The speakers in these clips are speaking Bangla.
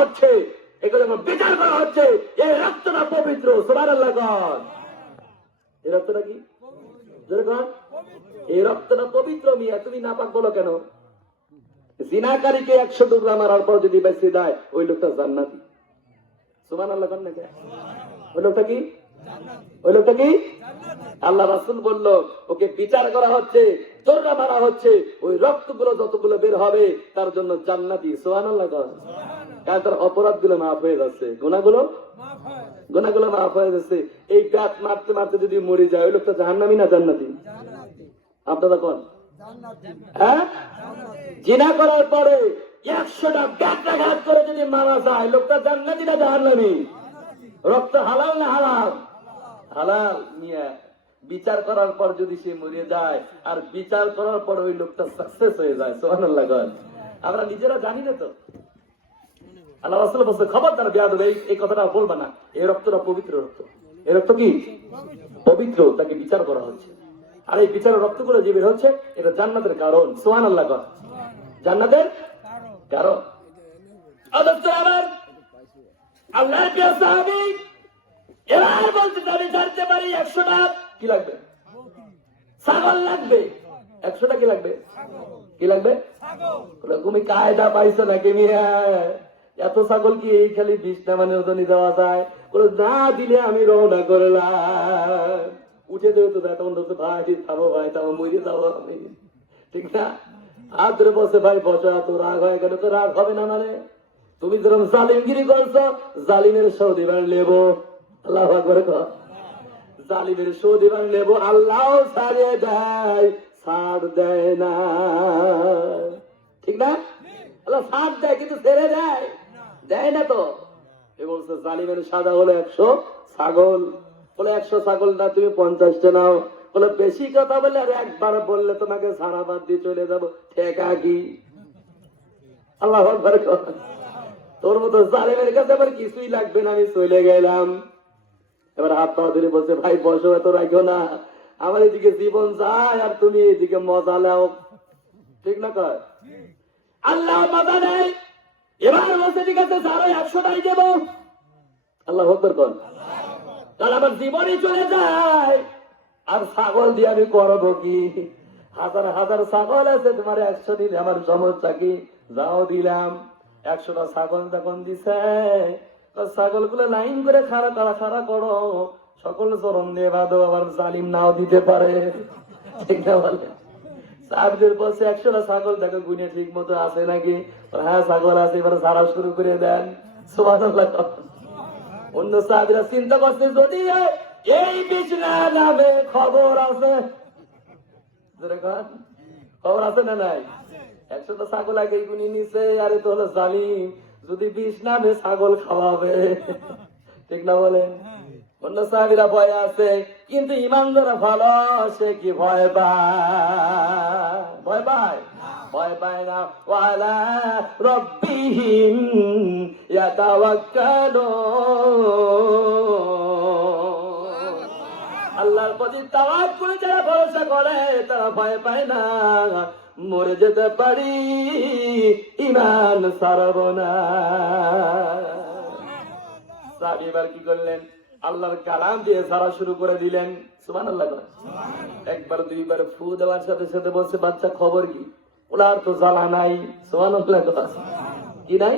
হচ্ছে, এগুলো বিচার করা হচ্ছে। এই রক্তটা পবিত্র, সুবহানাল্লাহ। এই রক্তটা কি? এই রক্তটা পবিত্র। মিয়া তুমি নাপাক বলো কেন? জিনাকারীকে 100 টুকরা মারার পর যদি বেঁচে যায়, ওই লোকটা জান্নাতি। সুবহানাল্লাহ। ওই লোকটা কি? ওই লোকটা কি? আল্লাহ রাসূল বলল, ওকে বিচার করা হচ্ছে, তোররা মারা হচ্ছে, ওই রক্তগুলো যতগুলো বের হবে তার জন্য জান্নাতি। সুবহানাল্লাহ। কারণ তার অপরাধগুলো মাফ হয়ে যাচ্ছে, গুনাহগুলো মাফ হয়ে যাচ্ছে। এই ব্যাট মারতে মারতে যদি মরে যায়, ওই লোকটা জাহান্নামী না জান্নাতি? আপনারা কোন? হ্যাঁ, জিনা করার পরে 100টা ব্যাটাঘাত করে যদি মারা যায়, লোকটা জান্নাতি না জাহান্নামী? রক্ত হালাল না হারাম? হালাল। মিয়া বিচার করার পর যদি সে মরে যায়, আর বিচার করার পর ওই লোকটা সাকসেস হয়ে যায়, সুবহানাল্লাহ। আমরা নিজেরা জানি না তো। আল্লাহ রাসূল বলছে, খবরদার বেয়াদব, এই কথাটা বলবা না। এই রক্তটা পবিত্র রক্ত। এই রক্ত কি? পবিত্র। তাকে বিচার করা হচ্ছে, আর এই বিচারের রক্তগুলো যে বের হচ্ছে, এটা জান্নাতের কারণ। সুবহানাল্লাহ। জান্নাতের কারণ। অথচ আবার আল্লাহর প্রিয় সাহাবী এবার বলতে, আমি জানতে পারি 100টা কি লাগবে? ছাগল লাগবে। 100টা কি লাগবে? কি লাগবে? তুমি কায়দা পাইছো নাকি মিয়া? এত ছাগল কি এই খালি 20টা মানে ওজনই দেওয়া যায়? না দিলে আমি রওনা করলাম। উঠে দেবে তো তখন বলতে, ভাই থামো, ভাই থামো, মরে যাবো আমি, ঠিক না? হাত ধরে বসে, ভাই বসো, এত রাগ হয়ে গেল। তো রাগ হবে না মানে? তুমি যেরকম জালিমগিরি করছো, জালিমের সৌদি বার লেবো। আল্লাহ আকবার। জালিমের সৌদি বার লেবো আল্লাহ ছাড়িয়ে দেয়, ছাড় দেয় না, ঠিক না? আল্লাহ ছাড় দেয় কিন্তু ছেড়ে দেয় না তো। এ বলছে জালিমের সাজা হলো 100 ছাগল। বলে 100 ছাগল না, তুমি 50টা নাও। বলে বেশি কথা বললে আর একবার বললে তোমাকে সারা বাদ দিয়ে চলে যাবো, ঠেকা কি? আল্লাহ আকবার। তোর মতো জালিমের কাছে আবার কিছুই লাগবে না, আমি চলে গেলাম। এবার হাত পা ধরে বলছে, ভাই বসো, এত রাখো না, আমার এদিকে জীবন যায় আর তুমি এদিকে মজা নাও, ঠিক না? কয় আল্লাহ মজা নেই। এবার বলছে, ঠিক আছে স্যার, 100টাই দেবো। আল্লাহ আকবার। কোন তাহলে আমার জীবনই চলে যায়, আর ছাগল দিয়ে আমি করবো কি? হাজার হাজার ছাগল আছে, তোমার 100 দিলে আমার সমস্যা কি? যাও দিলাম। 100টা ছাগল যখন দিছে, ছাগল গুলো লাইন করে খাড়া করো, সকল চরণ দিয়ে বাঁধো, আবার জালিম নাও দিতে পারে, ঠিক না? বলে সাহাবীদের বলছে, 100টা ছাগল দেখো গুনে ঠিক মতো আছে নাকি? হ্যাঁ ছাগল আছে। এবার ছাড়া শুরু করে দেন। সুবহানাল্লাহ। অন্য সাহাবীরা চিন্তা করছে, যদি এই বিছনা নামে খবর আছে, খবর আছে না নাই? 100টা ছাগল আগে গুনি নিছে, আরে তো হলো জালিম, যদি 20 নামে ছাগল খাওয়াবে, ঠিক না? বলেন। অন্য সাহাবীরা ভয় আছে, কিন্তু ইমানদাররা ভালো, সে কি ভয় পায়? ভয় পায়? ভয় পায় না। ওয়ালা রাব্বিহিম ইয়াতাওয়াক্কালুন। আল্লাহর প্রতি তাওয়াক্কুল যারা ভরসা করে, তারা ভয় পায় না। মরে যেতে পারি, ঈমান ছাড়ব না। সাহাবী এবার কি করলেন? আল্লাহর কালাম দিয়ে সারা শুরু করে দিলেন। সুবহানাল্লাহ। একবার দুইবার ফু দেওয়ার সাথে সাথে বলছে, বাচ্চা খবর কি? ওনার তো জ্বালা নাই। সুবহানাল্লাহ। কি নাই?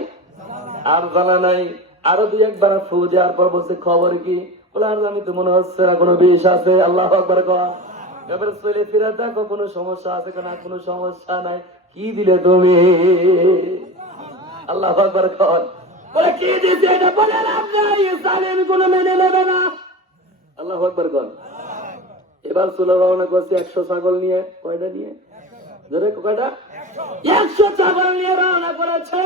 আর জ্বালা নাই। আরো দুই একবার ফু দেওয়ার পর বলছে, খবর কি? ওনার আমি তো মনে হচ্ছে না কোনো বিষ আছে। আল্লাহ আকবার। এবার চলে ফিরে দেখো কোনো সমস্যা আছে কিনা? কোনো সমস্যা নাই। কি দিলে তুমি? আল্লাহ আকবার। বলে কি দিতে, এটা বলে লাভ নাই, জালিম কোনো মেনে নেবে না। আল্লাহ আকবার। এবার চলে রওনা করছে 100 ছাগল নিয়ে। কয়টা নিয়ে? ধরে কয়টা? 100 ছাগল নিয়ে রওনা করেছে।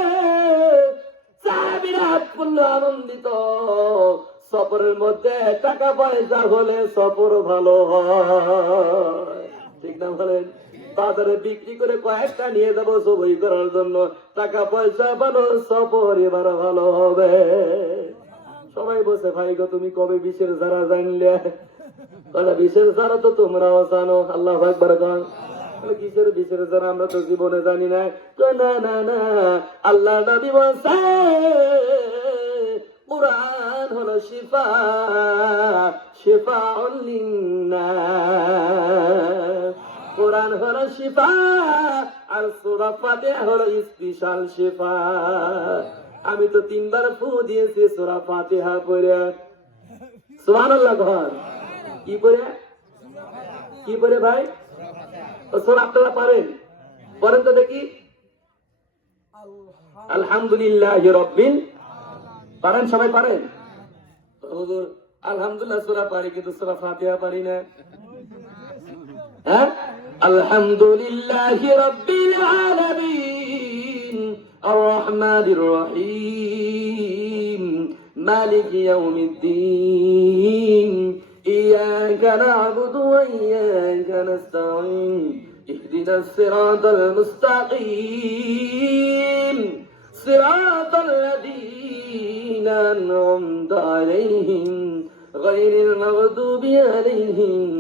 সাহাবীরা আনন্দ আনন্দিত। সফরের মধ্যে টাকা পয়সা হলে সফর ভালো হয়, ঠিক না? বলেন। বাজারে বিক্রি করে কয়েকটা নিয়ে যাবো সবই করার জন্য, টাকা পয়সা ভালো, সফর এবার ভালো হবে। সবাই বসে, ভাই গো তুমি কবে বিষের যারা জানলে? 20-এর যারা তো তোমরাও জানো। আল্লাহু আকবার। কিসের বিচার যারা আমরা তো জীবনে জানি না। না না না, আল্লাহ নবী বলছে কুরআন হলো শিফা, শিফাউল লিন্নাস। কুরআন হলো শিফা আর সূরা ফাতিহা হলো স্পেশাল শিফা। আমি তো 3 বার ফু দিয়েছি সূরা ফাতিহা পড়ে। সুবহানাল্লাহ। ঘর কি পড়ে, কি পড়ে ভাই? সূরা আপনারা পারেন, পড়েন তো দেখি। আলহামদুলিল্লাহি রাব্বিল, পারেন সবাই? পারেন হুজুর? আলহামদুলিল্লাহ সূরা পারি, কিন্তু সূরা ফাতিহা পারি না। হ্যাঁ, আলহামদুলিল্লাহি রাব্বিল আলামিন আর রহমানির রহিম মালিকি ইয়াউমিদ্দিন ইয়াকা না'বুদু ওয়া ইয়াকা নাস্তাঈন ইহদিনাস সিরাতাল মুস্তাকিম সিরাতাল লাযীনা আন'আমতা আলাইহিম গায়রিল মাগদুবি আলাইহিম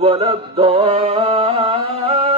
ওয়ালাদ-দাল্লিন।